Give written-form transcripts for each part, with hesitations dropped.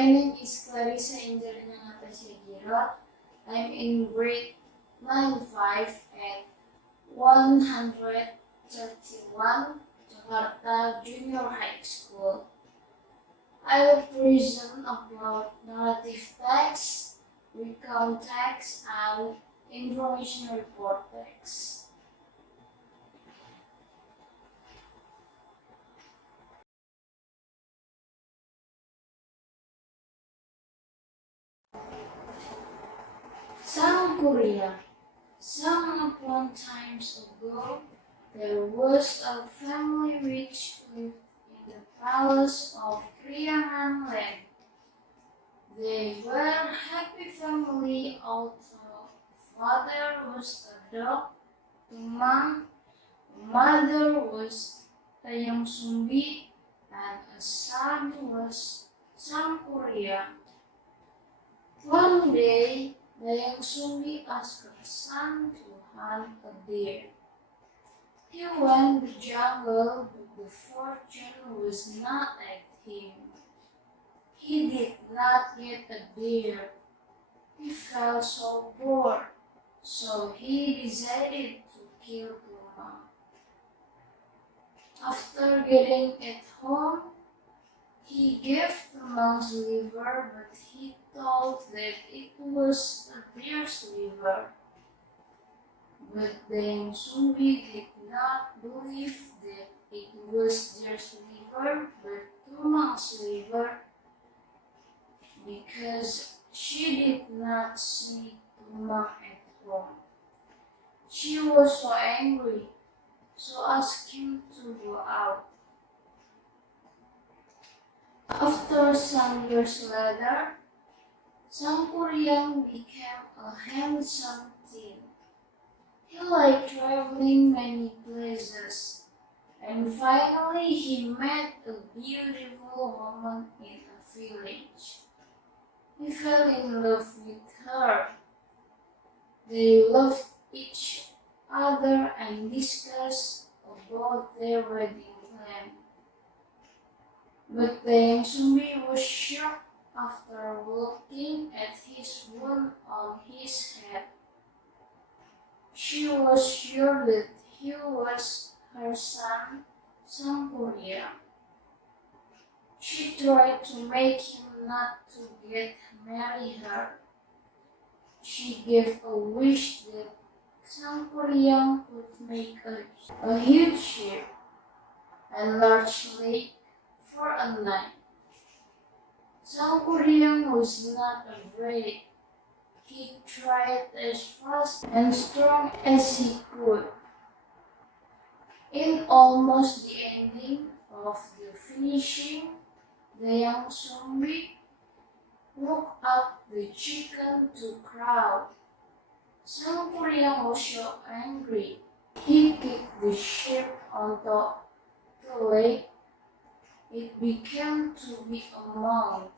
My name is Clarissa Angelina Natasha Giroth. I'm in grade 9.5 at 131 Jakarta Junior High School. I will present about narrative text, recount text, and information report text. South Korea. Some upon times ago, there was a family which lived in the palace of Priangan land. They were a happy family, although father was a dog, Tumang, mother was Tayang Sumbi, and a son was Sam Korea. One day, Tayang Sumbi asked her son to hunt a deer. He went to the jungle, but the fortune was not at him. He did not get a deer. He felt so bored, so he decided to kill Tumang. After getting at home, he gave Tumang's liver, but he thought that it was a deer's liver. But then Sumbi did not believe that it was deer's liver, but Tumang's liver, because she did not see Tumang at home. She was so angry, so asked him to go out. After some years later, Sang Korean became a handsome teen. He liked traveling many places, and finally he met a beautiful woman in a village. He fell in love with her. They loved each other and discussed about their wedding plan. But then Sumbi was shocked after looking at his wound on his head. She was sure that he was her son, Sang Korea. She tried to make him not to marry her. She gave a wish that Sang Korea could make a huge ship and large lake for a night. Sang Korea was not afraid. He tried as fast and strong as he could. In almost the ending of the finishing, the young Sumbi woke up the chicken to crow. Sang Korea was so angry. He kicked the ship onto the lake. It began to be a mound.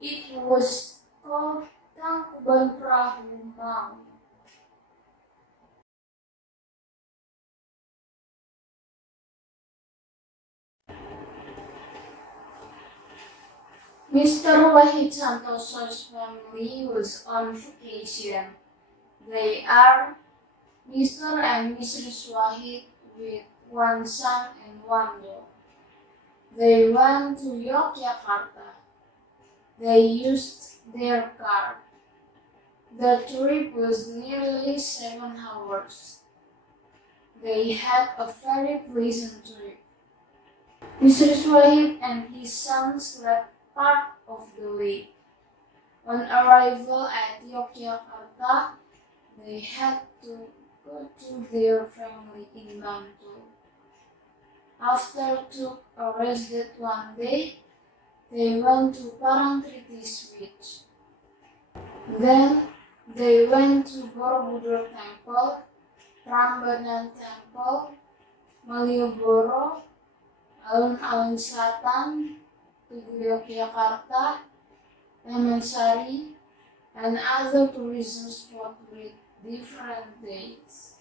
It was called Tangkuban Perahu Mound. Mr. Wahid Santoso's family was on vacation. They are Mr. and Mrs. Wahid with one son and one daughter. They went to Yogyakarta. They used their car. The trip was nearly 7 hours. They had a very pleasant trip. Mr. Wahid and his son slept part of the way. On arrival at Yogyakarta, they had to go to their family in Bantul. After took a rest that one day, they went to Parangtritis Beach. Then they went to Borobudur Temple, Prambanan Temple, Malioboro, Alun-Alun Selatan, Tugu Yogyakarta, Taman Sari, and other tourism spots with different dates.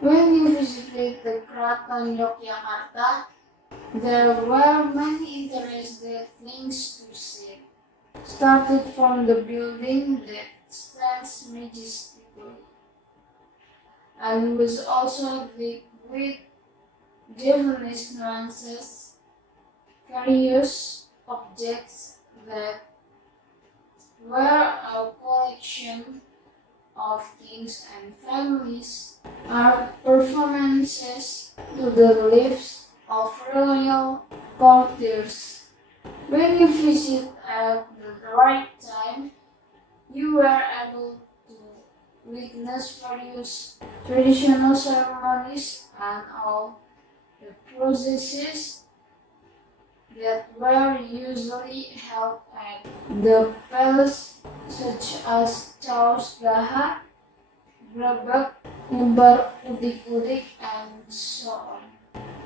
When you visited the Kraton Yogyakarta, There were many interesting things to see. Started from the building that stands majestically and was also lit with Japanese nuances, curious objects that were a collection of kings and families, art performances to the lives of royal courtiers. When you visit at the right time, you were able to witness various traditional ceremonies and all the processes that were usually held at the palace, such as Chaos Gaha, Grabak, Nyebar Udik-Udik, and so on.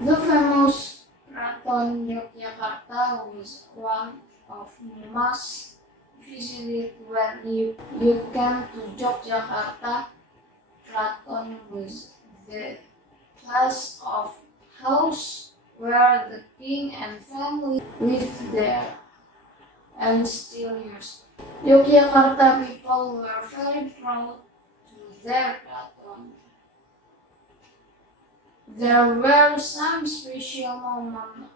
The famous Keraton Yogyakarta was one of the most visited when you came to Yogyakarta. Keraton was the place of house where the king and family lived there and still used. Yogyakarta people were very proud to their Keraton. There were some special moments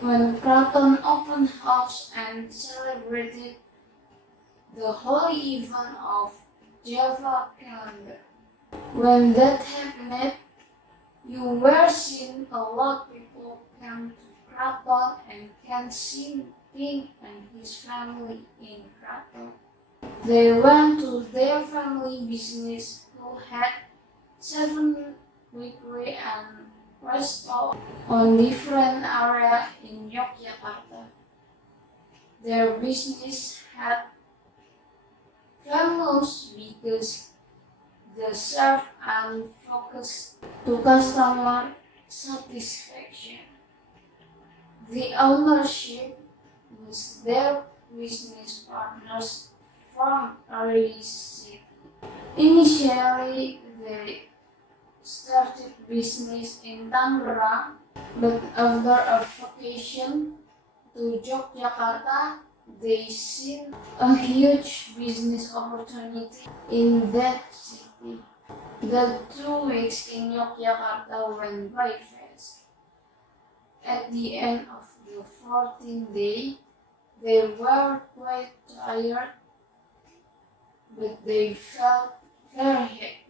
when Keraton opened house and celebrated the holy event of Java calendar. When that happened, you were seeing a lot of people come to Keraton and can see king and his family in Keraton. They went to their family business who had 7 bakery and restaurants on different areas in Yogyakarta. Their business had famous because they serve and focus to customer satisfaction. The ownership was their business partners from early city. Initially, they started business in Tangerang, but after a vacation to Yogyakarta, they seen a huge business opportunity in that city. The 2 weeks in Yogyakarta went by fast. At the end of the 14th day, they were quite tired, but they felt very happy.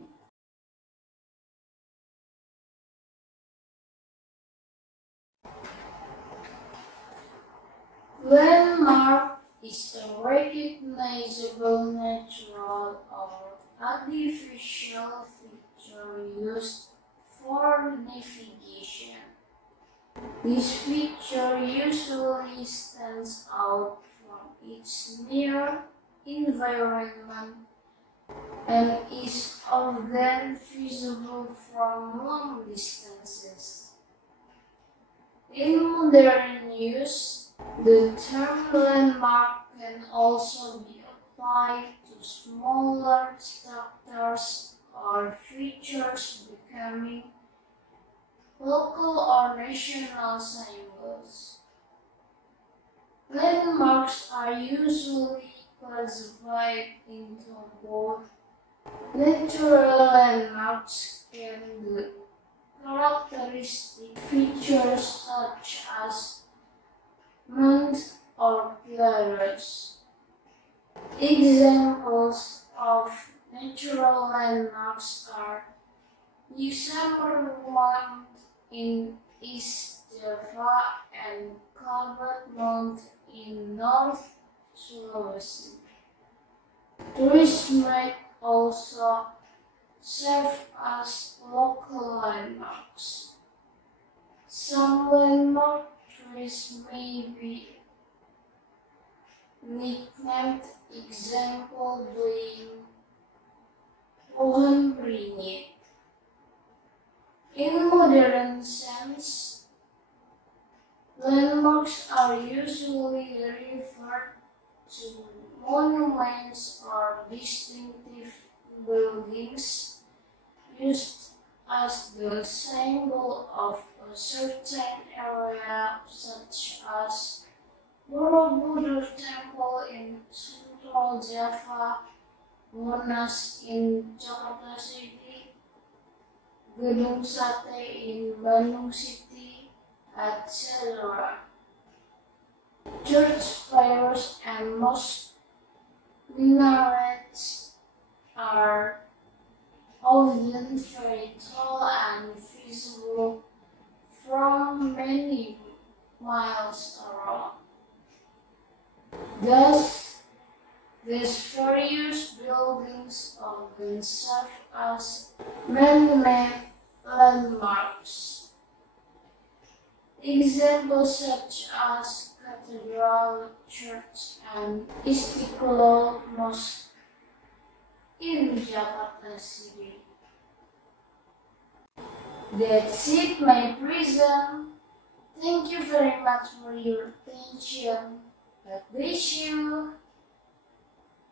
Landmark is a recognizable natural or artificial feature used for navigation. This feature usually stands out from its near environment and is often visible from long distances. In modern use, the term landmark can also be applied to smaller structures or features becoming local or national symbols. Landmarks are usually classified into both natural landmarks and the characteristic features such as mountains or pillars. Examples of natural landmarks are Yusamar Mount in East Java and Kalbat Mount in North Sulawesi. Tourists might also serve as local landmarks. Some landmark trees may be nicknamed, example being pohon beringin. In modern sense, landmarks are usually referred to monuments or distinctive buildings used as the symbol of a certain area, such as Borobudur Temple in Central Java, Monas in Jakarta City, Gedung Sate in Bandung City, etc. Church spires and mosque minarets are often very tall and visible from many miles around. Thus, these various buildings often serve as man-made landmarks. Examples such as Cathedral Church and Istiqlal Mosque in Jakarta City. That's it, my prism. Thank you very much for your attention. God bless you.